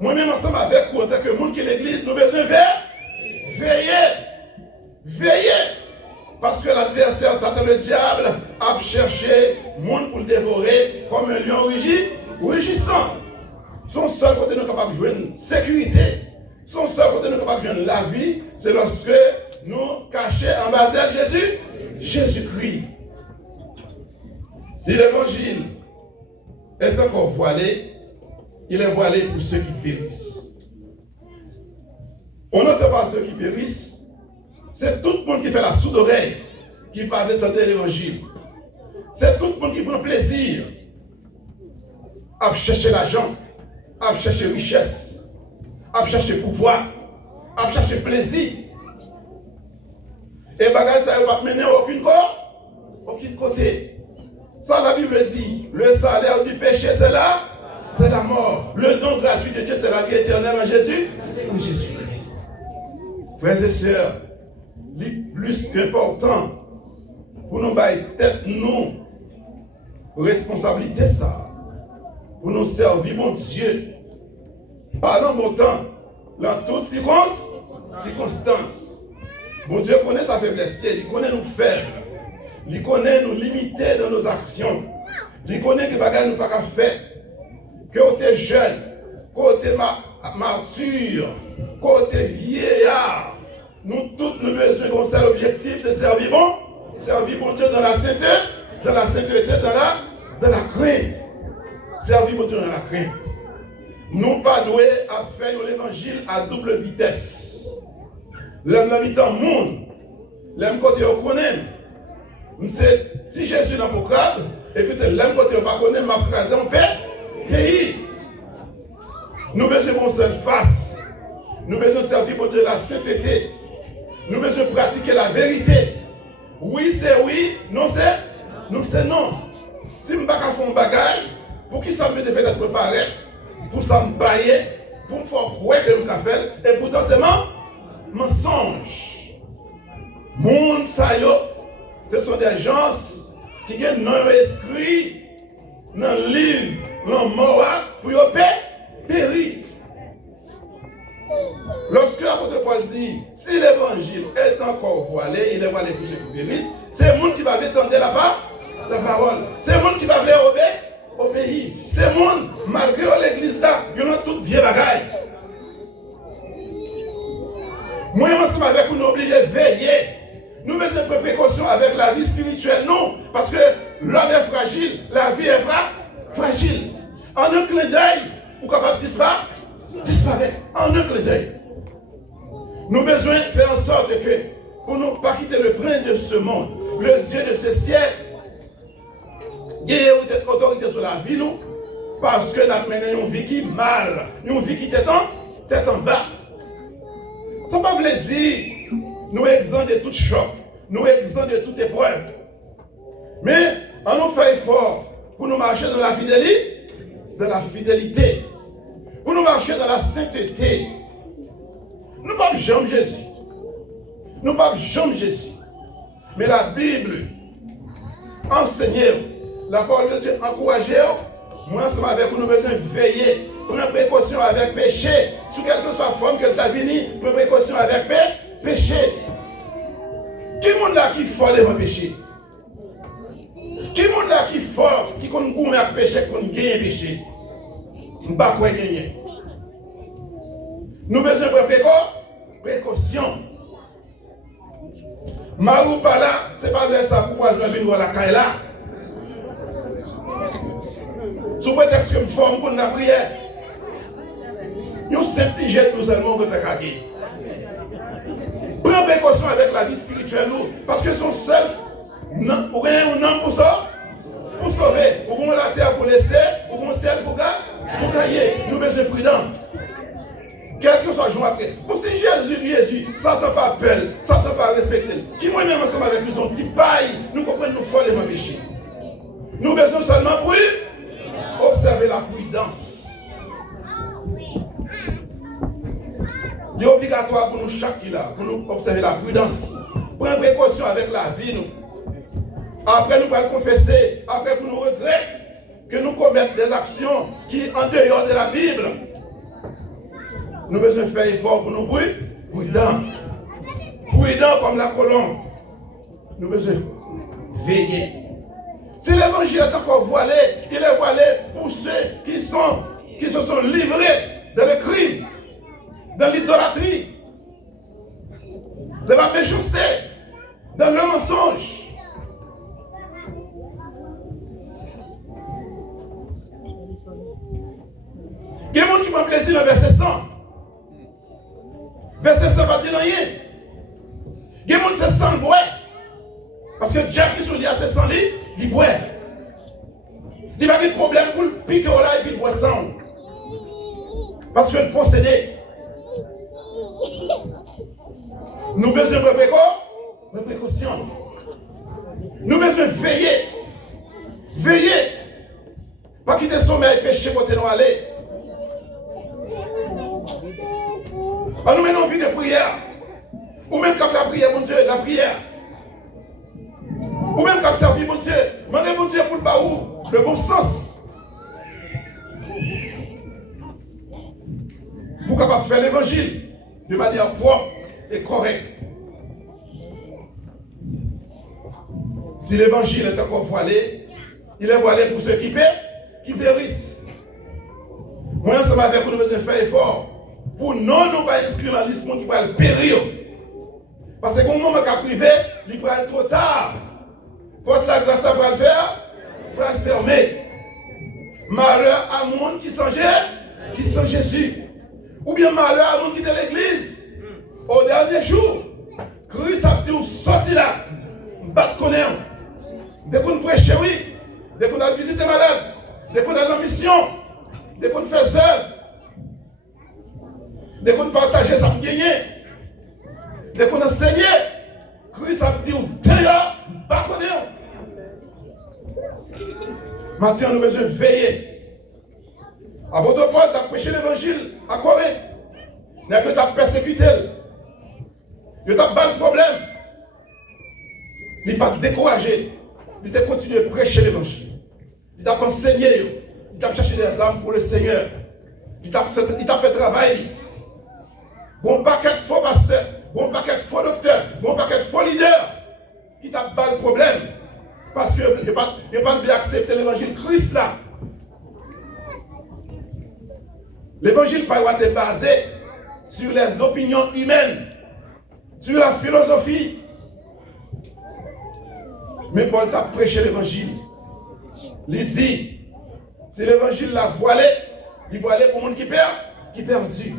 Moi-même ensemble avec vous, en tant que monde qui est l'église, nous avons besoin de veiller. Veiller. Parce que l'adversaire, Satan le diable, a cherché le monde pour le dévorer comme un lion rugissant. Son seul côté nous est capable de jouer une sécurité. Son seul côté nous est capable de jouer la vie, c'est lorsque nous cachons en bas de Jésus-Christ. Si l'évangile est encore voilé, il est voilé pour ceux qui périssent. On n'entend pas ceux qui périssent, c'est tout le monde qui fait la sourde oreille, qui va entendre l'évangile. C'est tout le monde qui prend plaisir à chercher l'argent, à chercher richesse, à chercher pouvoir, à chercher plaisir. Et bagage ça ne va pas mener aucun côté. Ça, la Bible dit, le salaire du péché, c'est la mort. Le don gratuit de Dieu, c'est la vie éternelle en Jésus-Christ. Frères et sœurs, le plus important pour nous bailler tête, nous, responsabilité ça, pour nous servir mon Dieu, pas dans mon temps, dans toutes circonstances. Mon Dieu connaît sa faiblesse, il connaît nous faibles. Il connaît nous limiter dans nos actions. Il connaît que les bagages nous pas faire. Que côté jeune, côté mature, côté vieillard, nous tous nous besoin d'un seul objectif, c'est servir bon Dieu dans la sainteté, dans la crainte. Servir bon Dieu dans la crainte. Nous pas doués à faire l'évangile à double vitesse. L'homme habitant monde, l'homme côté on connaît. Si Jésus n'a pas grave, et puis l'homme côté on pas connaît, m'a crasé en pays. Nous besoin de seule face. Nous besoin de servir pour Dieu la sainteté. Nous besoin de pratiquer la vérité. Oui, c'est oui, non, c'est non. Si je ne fais pas faire un bagage, pour qui ça me fait d'être préparé, pour ça me bailler, pour me faire croire que je vais faire, et pourtant c'est mensonge. Monde ça yo, ce sont des gens qui ont non écrit dans le livre, dans le moral, pour y périr. Lorsque l'apôtre Paul dit, si l'évangile est encore voilé, il est voilé pour ceux qui périssent, c'est le monde qui va attendre la parole. C'est le monde qui va obéir. C'est le monde, malgré l'église là, il y a tout vieux bagaille. Moi, ensemble avec nous, nous obligés de veiller. Nous mettons de précaution avec la vie spirituelle, non. Parce que l'homme est fragile, la vie est fragile. En un clin d'œil, vous êtes capable de disparaître. En un clin d'œil. Nous avons besoin de faire en sorte que, pour ne pas quitter le prince de ce monde, le Dieu de ce siècle, il y a une autorité sur la vie, nous, parce que nous avons mené une vie qui est mal, une vie qui est tête en bas. Ça ne veut pas dire nous exempts de toute choc, nous exempts de toute épreuve. Mais on nous fait effort pour nous marcher dans la fidélité, pour nous marcher dans la sainteté. Nous ne pas jamais Jésus. Nous ne pas jamais Jésus. Mais la Bible enseigne, la parole de Dieu encourage, moi ensemble avec vous, nous besoin de veiller, prendre précaution avec péché, sous quelle que soit la forme que tu as venu, prendre précaution avec péché. Qui est là qui est fort devant le péché? Qui est là qui est fort, qui compte gagner avec péché, qui compte gagner péché? Nous ne pouvons pas gagner. Nous avons besoin de précaution. Marou pas là, ce n'est pas vrai ça pour voisin venir à la caille là. Sous prétexte que nous formons pour la prière, nous sommes petits jets nous allons nous attaquer. Prends précaution avec la vie spirituelle, parce que son seul, pour rien ou non pour ça, pour sauver, pour qu'on la terre pour laisser, pour qu'on ciel pour gagner. Nous besoin prudents. Quel que soit le jour après. Pour si Jésus, ça ne pas peur, ça ne pas respecter. Qui moi-même ensemble avec nous, son petit paille, nous comprenons nous faut les péchés. Nous besoin seulement pour observer la prudence. Il est obligatoire pour nous chaque là, pour nous observer la prudence. Prendre précaution avec la vie, nous. Après, nous allons confesser, après, pour nous regretter que nous commettons des actions qui en dehors de la Bible. Nous avons besoin de faire effort pour nous prudents. Prudents comme la colombe. Nous avons besoin de veiller. Si l'évangile est encore voilé, il est voilé pour ceux qui se sont livrés dans le crime, dans l'idolâtrie, dans la méchanceté, dans le mensonge. Il y a des gens qui m'ont plaisir dans le verset 100. Verset 100 va dire rien. Il y a des gens qui se sentent boire. Parce que Jack qui se dit à ses 100 livres, il boit. Il n'y a pas de problème pour le piquer au là et puis il boit sans. Parce que le possédé. Nous avons besoin de précaution. Nous avons besoin de veiller. Veiller. Pas quitter sommeil et péché côté nous aller. Nous menons une vie de prière. Ou même comme la prière, mon Dieu, la prière. Ou même comme servir, mon Dieu. Demandez, mon Dieu, pour le baou, le bon sens. Pour capable faire l'évangile de manière propre et correcte. Si l'évangile est encore voilé, il est voilé pour ceux qui périssent. Moi, ensemble avec vous, nous devons faire effort pour nous pas inscrire dans la liste qui va le périr. Parce que quand on est privé, il va être trop tard. Quand la grâce va le faire, va le fermer. Malheur à monde qui sent Jésus. Ou bien malheur à monde qui est l'église. Au dernier jour, Christ a dit, sorti là, battre connaître. Dès qu'on prêche, oui. Dès qu'on a visité malade. Dès qu'on a la mission. Dès qu'on fait œuvre. Dès qu'on partage ça pour gagner. Dès qu'on enseigne, Christ a dit, d'ailleurs, pas connaître. Maintenant, nous devons veiller. À votre point, tu as prêché l'évangile à Corée. Mais que tu as persécuté. Tu as pas de problème. Il n'est pas découragé. Il t'a continué à prêcher l'évangile. Il t'a enseigné. Il t'a cherché des âmes pour le Seigneur. Il t'a fait travail. Bon paquet de faux pasteurs. Bon paquet de faux docteurs. Bon paquet de faux leaders. Qui t'a pas le problème. Parce qu'il n'y a pas de bien accepter l'évangile Christ là. L'évangile pas être basé sur les opinions humaines, sur la philosophie. Mais Paul t'a prêché l'évangile. Il dit, si l'évangile l'a voilé, il voilé pour le monde qui perd, qui perdu.